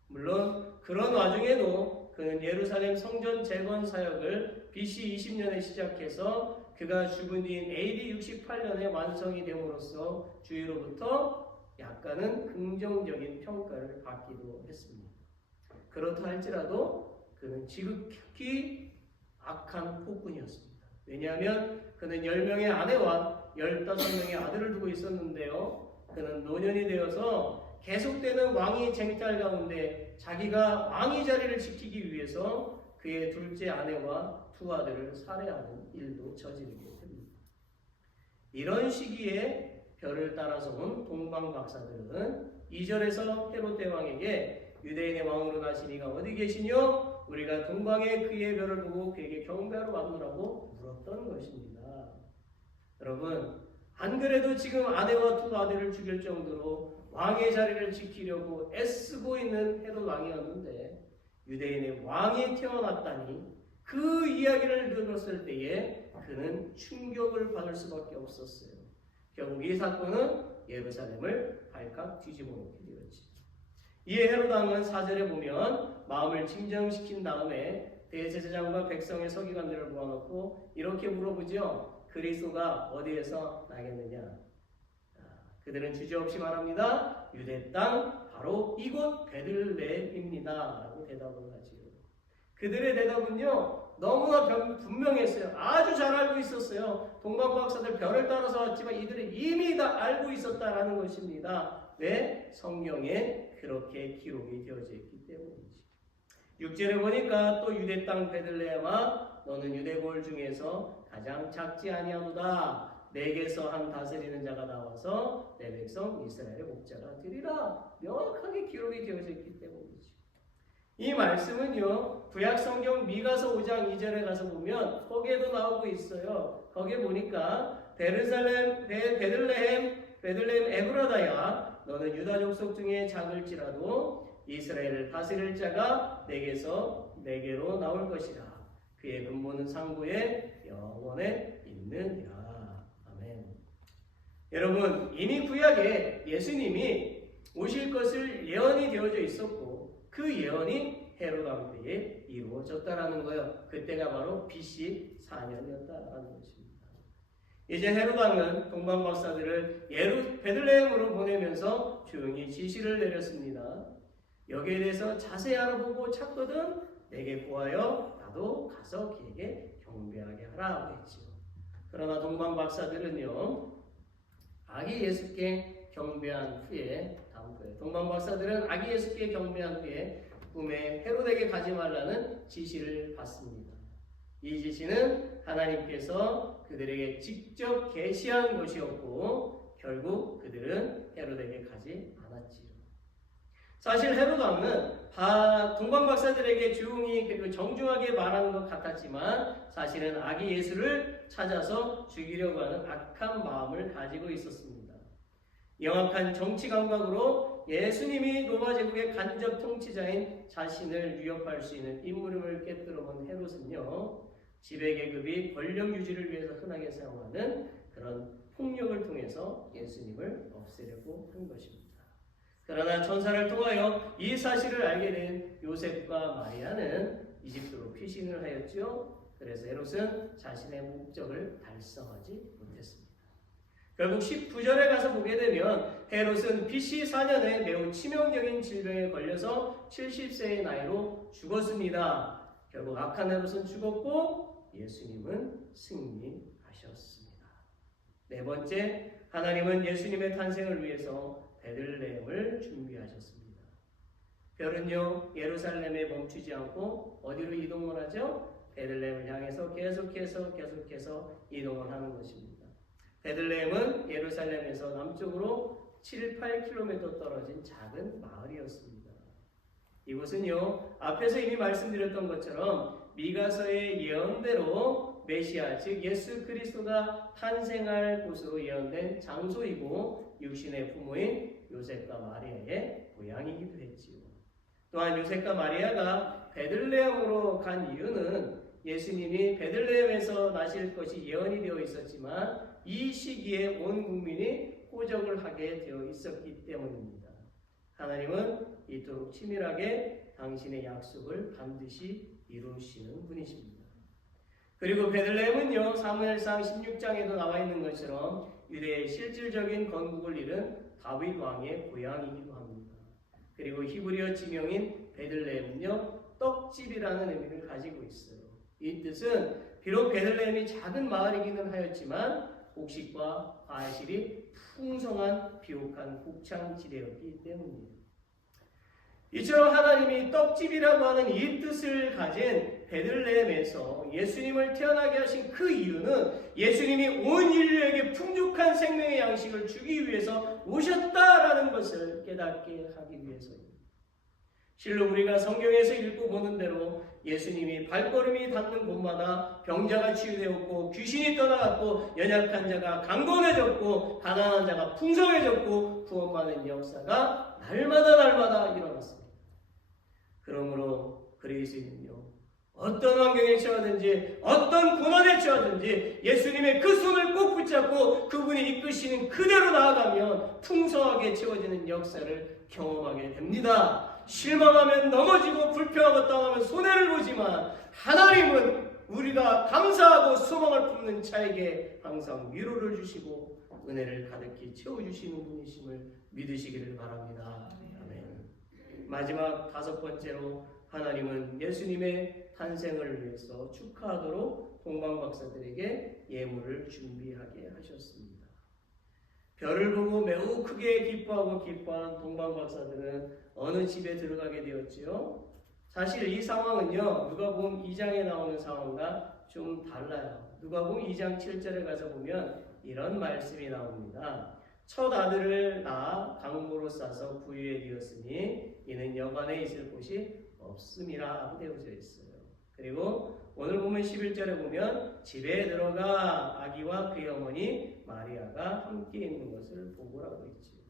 물론 그런 와중에도 그는 예루살렘 성전 재건 사역을 BC 20년에 시작해서 그가 죽은 뒤인 AD 68년에 완성이 됨으로써 주위로부터 약간은 긍정적인 평가를 받기도 했습니다. 그렇다 할지라도 그는 지극히 악한 폭군이었습니다. 왜냐하면 그는 10명의 아내와 15명의 아들을 두고 있었는데요. 그는 노년이 되어서 계속되는 왕위 쟁탈 가운데 자기가 왕위 자리를 지키기 위해서 그의 둘째 아내와 두 아들을 살해하는 일도 저지르게 됩니다. 이런 시기에 별을 따라서 온 동방 박사들은 2절에서 헤롯 대왕에게 유대인의 왕으로 나신 이가 어디 계시뇨? 우리가 동방에 그의 별을 보고 그에게 경배하러 왔노라고 물었던 것입니다. 여러분, 안 그래도 지금 아내와 두 아들을 죽일 정도로 왕의 자리를 지키려고 애쓰고 있는 헤롯 왕이었는데 유대인의 왕이 태어났다니 그 이야기를 들었을 때에 그는 충격을 받을 수밖에 없었어요. 결국 이 사건은 예루살렘을 발칵 뒤집어 놓게 되었지. 이에 헤롯 왕은 4절에 보면 마음을 진정시킨 다음에 대제사장과 백성의 서기관들을 모아놓고 이렇게 물어보죠. 그리스도가 어디에서 나겠느냐? 그들은 주저없이 말합니다. 유대 땅 바로 이곳 베들레헴입니다 라고 대답을 하지요. 그들의 대답은요 너무나 분명했어요. 아주 잘 알고 있었어요. 동방박사들 별을 따라서 왔지만 이들은 이미 다 알고 있었다라는 것입니다. 왜? 성경에 그렇게 기록이 되어져 있기 때문이지. 6절에 보니까 또 유대 땅 베들레헴아 너는 유대골 중에서 가장 작지 아니하도다. 내게서 한 다스리는 자가 나와서 내 백성 이스라엘의 목자가 되리라. 명확하게 기록이 되어져 있기 때문이지. 이 말씀은요 구약 성경 미가서 5장 2절에 가서 보면 거기에도 나오고 있어요. 거기에 보니까 베들레헴 에브라다야 너는 유다 족속 중에 작을지라도 이스라엘을 다스릴 자가 내게로 나올 것이라. 그의 근본은 상부에 영원에 있느니라. 아멘. 여러분 이미 구약에 예수님이 오실 것을 예언이 되어져 있었고 그 예언이 헤롯 왕 때에 이루어졌다라는 거예요. 그때가 바로 BC 4년이었다라는 것입니다. 이제 헤롯 왕은 동방박사들을 베들레헴으로 보내면서 조용히 지시를 내렸습니다. 여기에 대해서 자세히 알아보고 찾거든 내게 구하여 나도 가서 그에게 경배하게 하라고 했지요. 그러나 동방박사들은요 아기 예수께 경배한 후에 동방박사들은 아기 예수께 경배한 후에 꿈에 헤롯에게 가지 말라는 지시를 받습니다. 이 지시는 하나님께서 그들에게 직접 계시한 것이었고 결국 그들은 헤롯에게 가지 않았지요. 사실 헤롯 왕은 동방박사들에게 조용히 그리고 정중하게 말하는 것 같았지만 사실은 아기 예수를 찾아서 죽이려고 하는 악한 마음을 가지고 있었습니다. 영악한 정치 감각으로 예수님이 로마 제국의 간접 통치자인 자신을 위협할 수 있는 인물임을 깨뜨려본 헤롯은요 지배계급이 권력 유지를 위해서 흔하게 사용하는 그런 폭력을 통해서 예수님을 없애려고 한 것입니다. 그러나 천사를 통하여 이 사실을 알게 된 요셉과 마리아는 이집트로 피신을 하였죠. 그래서 헤롯은 자신의 목적을 달성하지 못했습니다. 결국 19절에 가서 보게 되면 헤롯은 BC 4년에 매우 치명적인 질병에 걸려서 70세의 나이로 죽었습니다. 결국 악한 헤롯은 죽었고 예수님은 승리하셨습니다. 네 번째, 하나님은 예수님의 탄생을 위해서 베들레헴을 준비하셨습니다. 별은요 예루살렘에 멈추지 않고 어디로 이동을 하죠? 베들레헴을 향해서 계속해서 이동을 하는 것입니다. 베들레헴은 예루살렘에서 남쪽으로 7-8km 떨어진 작은 마을이었습니다. 이곳은요 앞에서 이미 말씀드렸던 것처럼 미가서의 예언대로 메시아 즉 예수 그리스도가 탄생할 곳으로 예언된 장소이고 육신의 부모인 요셉과 마리아의 고향이기도 했지요. 또한 요셉과 마리아가 베들레헴으로 간 이유는 예수님이 베들레헴에서 나실 것이 예언이 되어 있었지만 이 시기에 온 국민이 호적을 하게 되어 있었기 때문입니다. 하나님은 이토록 치밀하게 당신의 약속을 반드시 이루시는 분이십니다. 그리고 베들레헴은요 사무엘상 16장에도 나와 있는 것처럼 유대의 실질적인 건국을 이룬 다윗 왕의 고향이기도 합니다. 그리고 히브리어 지명인 베들레헴은요 떡집이라는 의미를 가지고 있어요. 이 뜻은 비록 베들레헴이 작은 마을이기는 하였지만 곡식과 과실이 풍성한 비옥한 곡창지대였기 때문이에요. 이처럼 하나님이 떡집이라고 하는 이 뜻을 가진 베들레헴에서 예수님을 태어나게 하신 그 이유는 예수님이 온 인류에게 풍족한 생명의 양식을 주기 위해서 오셨다라는 것을 깨닫게 하기 위해서입니다. 실로 우리가 성경에서 읽고 보는 대로 예수님이 발걸음이 닿는 곳마다 병자가 치유되었고 귀신이 떠나갔고 연약한 자가 강건해졌고 가난한 자가 풍성해졌고 구원받는 역사가 날마다 일어났습니다. 그러므로 그리스도인은요 어떤 환경에 처하든지 어떤 고난에 처하든지 예수님의 그 손을 꼭 붙잡고 그분이 이끄시는 그대로 나아가면 풍성하게 채워지는 역사를 경험하게 됩니다. 실망하면 넘어지고 불평하고 당하면 손해를 보지만 하나님은 우리가 감사하고 소망을 품는 자에게 항상 위로를 주시고 은혜를 가득히 채워주시는 분이심을 믿으시기를 바랍니다. 아멘. 마지막 5번째로 하나님은 예수님의 탄생을 위해서 축하하도록 동방박사들에게 예물을 준비하게 하셨습니다. 별을 보고 매우 크게 기뻐한 동방박사들은 어느 집에 들어가게 되었지요? 사실 이 상황은요, 누가복음 2장에 나오는 상황과 좀 달라요. 누가복음 2장 7절에 가서 보면 이런 말씀이 나옵니다. 첫 아들을 낳아 강모로 싸서 부유에 되었으니 이는 여관에 있을 곳이 없음이라 되어져 있어요. 그리고 오늘 보면 11절에 보면 집에 들어가 아기와 그의 어머니 마리아가 함께 있는 것을 보고라고 있지요.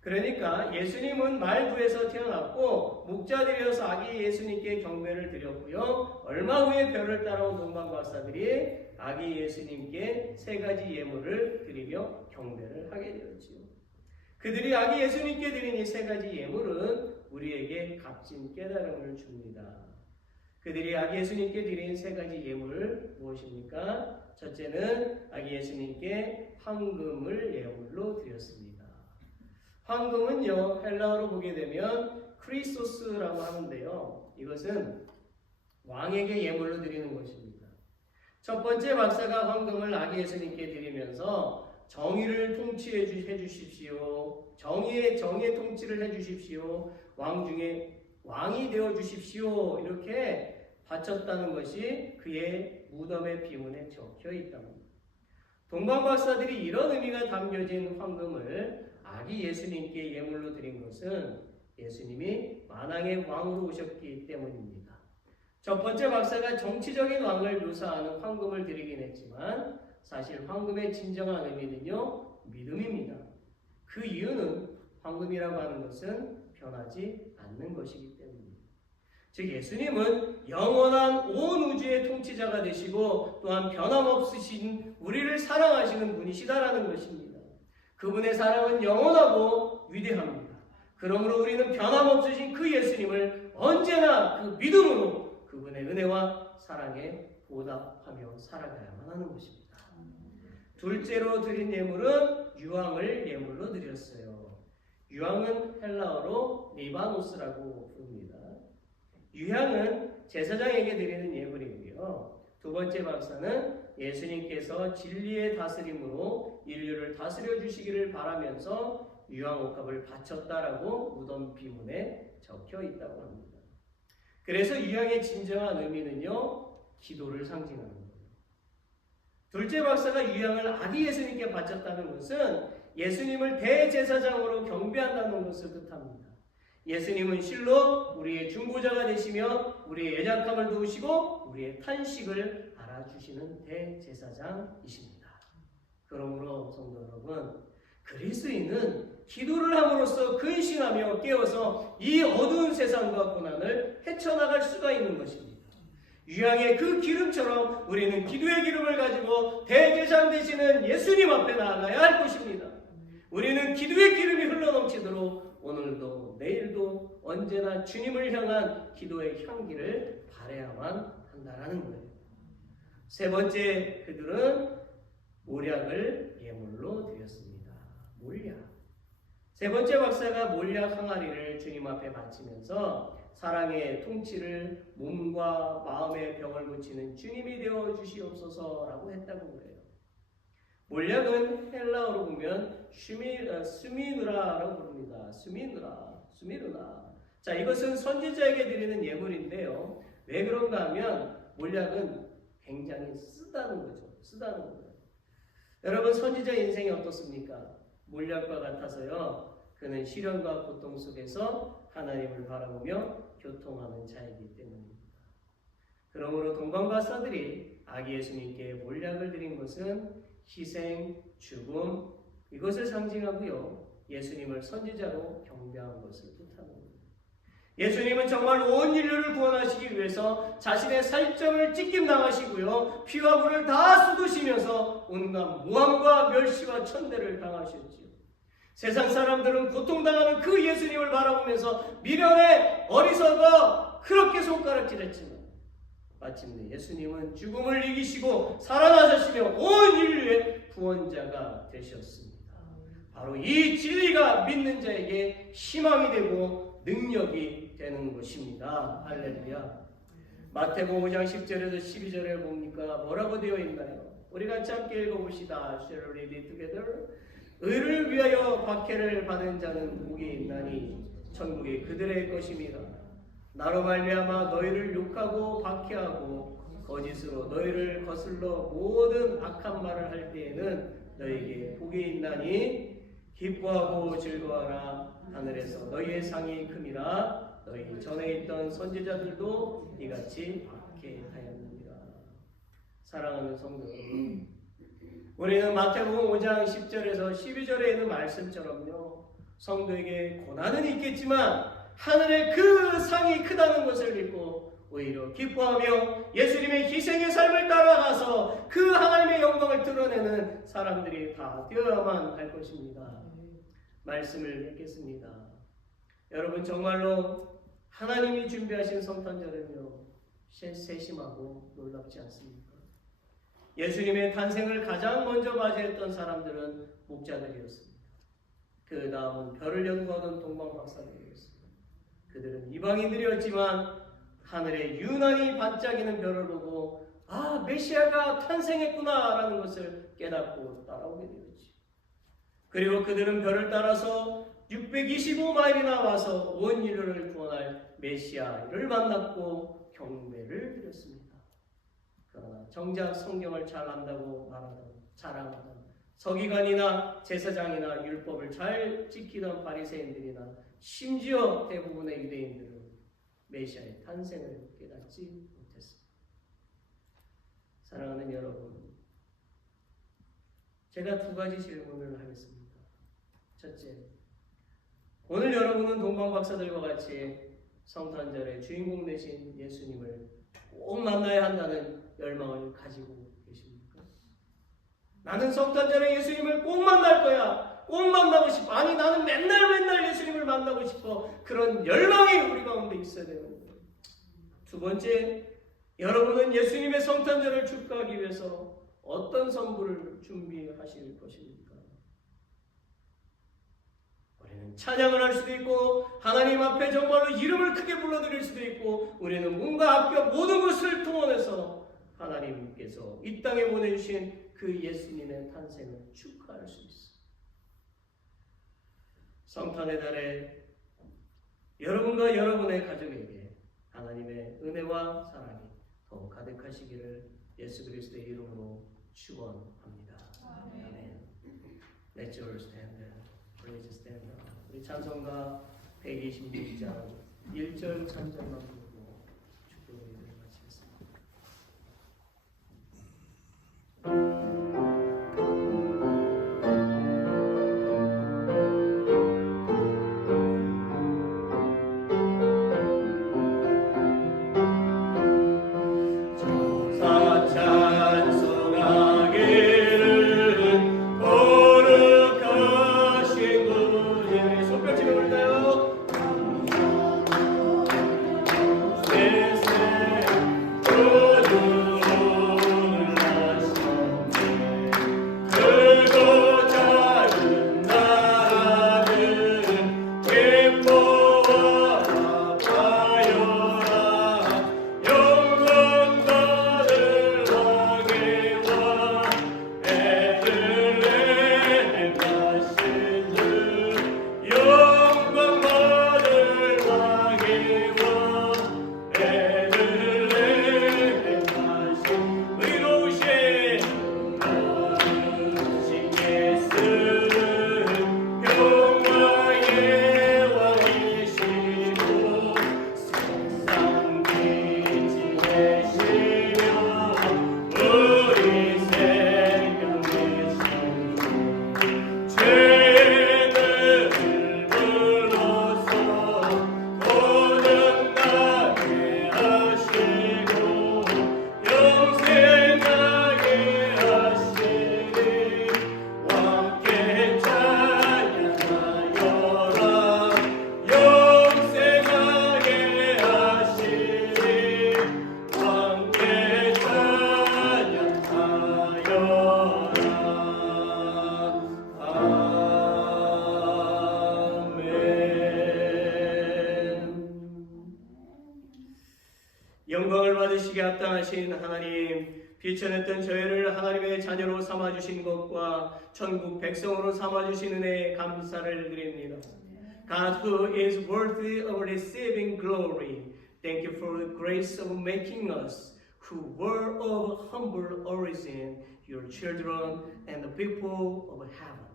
그러니까 예수님은 말구에서 태어났고 목자들이어서 아기 예수님께 경배를 드렸고요. 얼마 후에 별을 따라온 동방박사들이 아기 예수님께 3가지 예물을 드리며 경배를 하게 되었지요. 그들이 아기 예수님께 드린 이 3가지 예물은 우리에게 값진 깨달음을 줍니다. 그들이 아기 예수님께 드린 3가지 예물 무엇입니까? 첫째는 아기 예수님께 황금을 예물로 드렸습니다. 황금은요, 헬라어로 보게 되면 크리소스라고 하는데요. 이것은 왕에게 예물로 드리는 것입니다. 첫 번째 박사가 황금을 아기 예수님께 드리면서 정의를 통치해 주십시오. 정의의 통치를 해 주십시오. 왕 중에 왕이 되어 주십시오. 이렇게 바쳤다는 것이 그의 무덤의 비문에 적혀 있답니다. 동방박사들이 이런 의미가 담겨진 황금을 아기 예수님께 예물로 드린 것은 예수님이 만왕의 왕으로 오셨기 때문입니다. 첫 번째 박사가 정치적인 왕을 묘사하는 황금을 드리긴 했지만 사실 황금의 진정한 의미는요, 믿음입니다. 그 이유는 황금이라고 하는 것은 변하지 않는 것이기 때문입니다. 즉 예수님은 영원한 온 우주의 통치자가 되시고 또한 변함없으신 우리를 사랑하시는 분이시다라는 것입니다. 그분의 사랑은 영원하고 위대합니다. 그러므로 우리는 변함없으신 그 예수님을 언제나 그 믿음으로 그분의 은혜와 사랑에 보답하며 살아가야만 하는 것입니다. 둘째로 드린 예물은 유황을 예물로 드렸어요. 유황은 헬라어로 리바노스라고 부릅니다. 유향은 제사장에게 드리는 예물이고요. 두 번째 박사는 예수님께서 진리의 다스림으로 인류를 다스려 주시기를 바라면서 유황옥합을 바쳤다라고 무덤 비문에 적혀 있다고 합니다. 그래서 유향의 진정한 의미는요, 기도를 상징하는 거예요. 둘째 박사가 유향을 아기 예수님께 바쳤다는 것은 예수님을 대제사장으로 경배한다는 것을 뜻합니다. 예수님은 실로 우리의 중보자가 되시며 우리의 연약함을 도우시고 우리의 탄식을 알아주시는 대제사장이십니다. 그러므로 성도 여러분, 그리스도인은 기도를 함으로써 근신하며 깨어서 이 어두운 세상과 고난을 헤쳐나갈 수가 있는 것입니다. 유향의 그 기름처럼 우리는 기도의 기름을 가지고 대제사장 되시는 예수님 앞에 나아가야 할 것입니다. 우리는 기도의 기름이 흘러넘치도록 오늘도 내일도 언제나 주님을 향한 기도의 향기를 발해야만 한다라는 거예요. 세 번째, 그들은 몰약을 예물로 드렸습니다. 몰약. 세 번째 박사가 몰약 항아리를 주님 앞에 바치면서 사랑의 통치를 몸과 마음의 병을 고치는 주님이 되어 주시옵소서라고 했다고 그래요. 몰약은 헬라어로 보면 스미누라라고 부릅니다. 스미누나. 자, 이것은 선지자에게 드리는 예물인데요. 왜 그런가 하면 몰약은 굉장히 쓰다는 거예요. 여러분, 선지자 인생이 어떻습니까? 몰약과 같아서요. 그는 시련과 고통 속에서 하나님을 바라보며 교통하는 자이기 때문입니다. 그러므로 동방박사들이 아기 예수님께 몰약을 드린 것은 희생, 죽음, 이것을 상징하고요. 예수님을 선지자로 경배한 것을 뜻하는 겁니다. 예수님은 정말 온 인류를 구원하시기 위해서 자신의 살점을 찢김당하시고요. 피와 불을 다 쏟으시면서 온갖 모함과 멸시와 천대를 당하셨지요. 세상 사람들은 고통당하는 그 예수님을 바라보면서 미련에 어리석어 그렇게 손가락질했지만 마침내 예수님은 죽음을 이기시고 살아나셨으며 온 인류의 구원자가 되셨습니다. 바로 이 진리가 믿는 자에게 희망이 되고 능력이 되는 것입니다. 할렐루야. 마태복음 5장 10절에서 12절에 봅니까? 뭐라고 되어 있나요? 우리 같이 함께 읽어봅시다. Shall we read it together? 의를 위하여 박해를 받은 자는 복이 있나니 천국이 그들의 것입니다. 나로 말미암아 너희를 욕하고 박해하고 거짓으로 너희를 거슬러 모든 악한 말을 할 때에는 너희에게 복이 있나니 기뻐하고 즐거워하라. 하늘에서 너희의 상이 큼이라. 너희 전에 있던 선지자들도 이같이 박해하였느니라. 사랑하는 성도 여러분, 우리는 마태복음 5장 10절에서 12절에 있는 말씀처럼요, 성도에게 고난은 있겠지만 하늘의 그 상이 크다는 것을 믿고 오히려 기뻐하며 예수님의 희생의 삶을 따라가서 그 하나님의 영광을 드러내는 사람들이 다 되어야만 할 것입니다. 말씀을 맺겠습니다. 여러분, 정말로 하나님이 준비하신 성탄절은요, 세심하고 놀랍지 않습니까? 예수님의 탄생을 가장 먼저 맞이했던 사람들은 목자들이었습니다. 그 다음은 별을 연구하던 동방박사들이었습니다. 그들은 이방인들이었지만 하늘에 유난히 반짝이는 별을 보고 아, 메시아가 탄생했구나 라는 것을 깨닫고 따라오게 되었지. 그리고 그들은 별을 따라서 625마일이나 와서 온 인류를 구원할 메시아를 만났고 경배를 드렸습니다. 그러나 정작 성경을 잘 안다고 말하던 자랑하던 서기관이나 제사장이나 율법을 잘 지키던 바리새인들이나 심지어 대부분의 유대인들은 메시아의 탄생을 깨닫지 못했습니다. 사랑하는 여러분, 제가 두 가지 질문을 하겠습니다. 첫째, 오늘 여러분은 동방박사들과 같이 성탄절의 주인공 되신 예수님을 꼭 만나야 한다는 열망을 가지고 계십니까? 나는 성탄절에 예수님을 꼭 만날 거야. 꼭 만나고 싶어. 아니, 나는 맨날 예수님을 만나고 싶어. 그런 열망이 우리 가운데 있어야 되는 거예요. 두 번째, 여러분은 예수님의 성탄절을 축하하기 위해서 어떤 선물을 준비하실 것입니까? 우리는 찬양을 할 수도 있고 하나님 앞에 정말로 이름을 크게 불러드릴 수도 있고 우리는 몸과 학교 모든 것을 동원해서 하나님께서 이 땅에 보내주신 그 예수님의 탄생을 축하할 수 있어요. 성탄의 달에 여러분과 여러분의 가족에게 하나님의 은혜와 사랑이 더 가득하시기를 예수 그리스도의 이름으로 축원합니다. 아멘. Let's all stand. Please stand. 우리 찬송가 126장 1절 3절만 부르고 축복을 마치겠습니다. 전능하신 하나님, 비천했던 저희를 하나님의 자녀로 삼아주신 것과 천국 백성으로 삼아주신 은혜에 감사를 드립니다. God who is worthy of receiving glory, thank you for the grace of making us, who were of humble origin, your children and the people of heaven.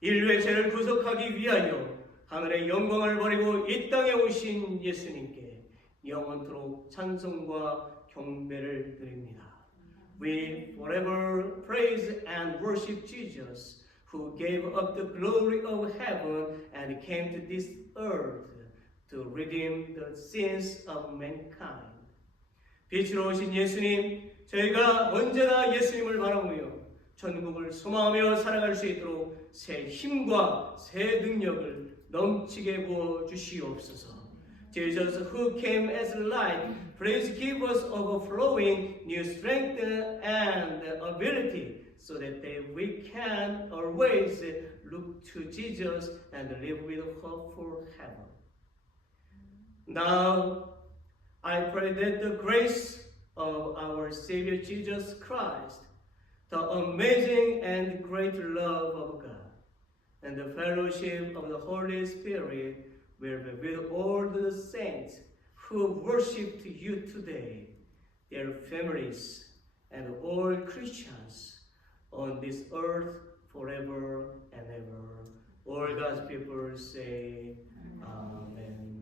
인류의 죄를 구속하기 위하여 하늘의 영광을 버리고 이 땅에 오신 예수님께 영원토록 찬송과 경배를 드립니다. We forever praise and worship Jesus, who gave up the glory of heaven and came to this earth to redeem the sins of mankind. 빛으로 오신 예수님, 저희가 언제나 예수님을 바라보며 천국을 소망하며 살아갈 수 있도록 새 힘과 새 능력을 넘치게 부어 주시옵소서. Jesus, who came as light, please give us overflowing new strength and ability, so that we can always look to Jesus and live with hope for heaven. Now, I pray that the grace of our Savior Jesus Christ, the amazing and great love of God, and the fellowship of the Holy Spirit will be with all the saints who worship you today, their families, and all Christians on this earth forever and ever. All God's people say, Amen.